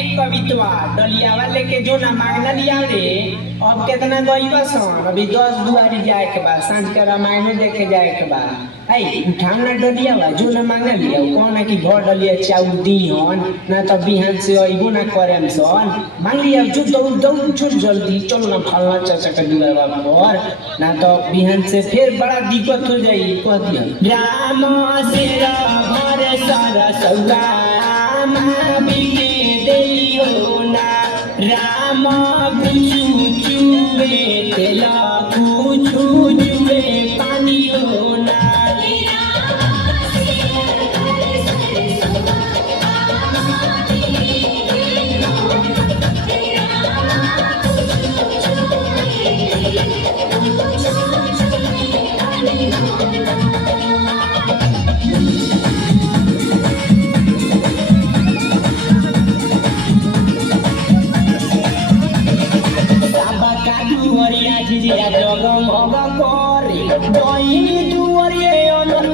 डलिया वाले के जो ना मांगना लिया रे अब कितना गईबा सन अभी 10 दुआरी जाए के बाद सांझ के रामायण देखे जाए के बाद आई उठाना डलिया बा जो ना मांगना लिया कौन है कि घर डलिया चाउ दी हन ना तो बिहान से अइबो ना करेम सन मांग लिया जो दौड़ दौड़ चल जल्दी चल ना फलना चाचा के दुआरा पर ना तो बिहान से फिर बड़ा दिक्कत हो जाई कह दिया राम सेरा घर सारा सौगा मा बिके देलियो ना राम कुछु चुवे तेला कुछु जुवे पानी हो ना जगमग करे दही दुआरे अनर